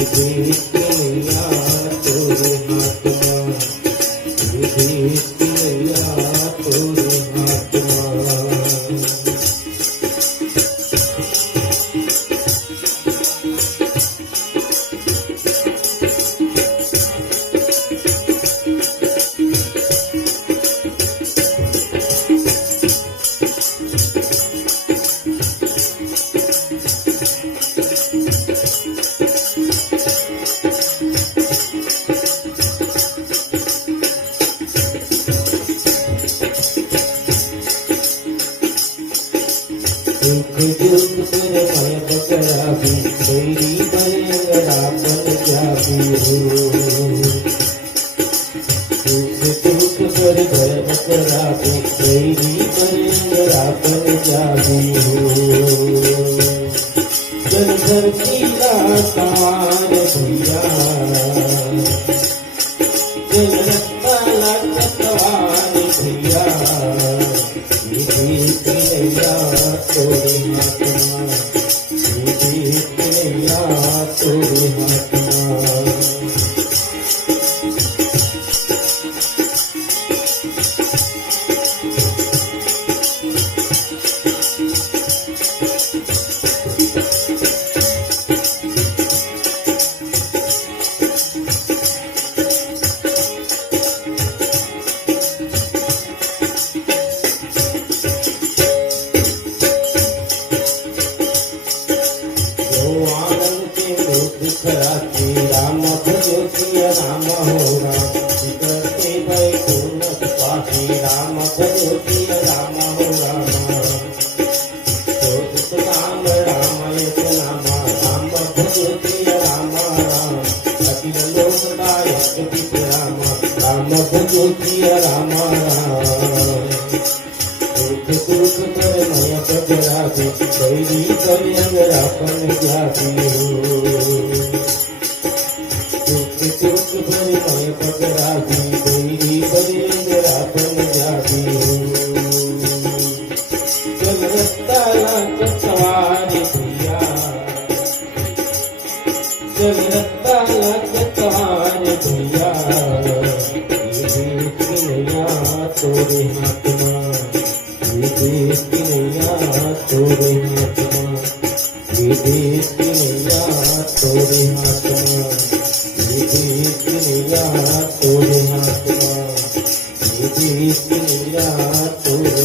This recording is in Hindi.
विदेश की नैया तोरे हाथ में, विदेश की नैया तोरे हाथ में। दुख दुख तेरे भय बकराबी, तेरी बरंगरापन जाबी हो। दुख दुख तेरे भय बकराबी, तेरी बरंगरापन जाबी हो। जल धरती लातार भैया, जल रत्ता लातवार भैया, विदेश की नैया तोरे हाथ में, विदेश की नैया तोरे हाथ में। राम भजोतिया राम हो राम, करते वैकुंठ पासी राम भजोतिया राम हो राम। राम राम एक नाम, राम भजोतिया राम राम, अखिल लोकदायक पित राम, राम भजोतिया राम राम। दुख दुख कर मय पजराबी, कैरी बरंगरापन जाबी हो। दुख भरे मय पगराबी, तेरी बरंगरापन जाबी हो। चल रत्ता लाट सवारी भैया, चल रत्ता लाट सवारी भैया, विदेश की नैया तोरे हाथ में, विदेश की नैया तोरे हाथ में, विदेश की नैया तोरे हाथ में, विदेश की नैया तोरे हाथ में, विदेश की नैया तोरे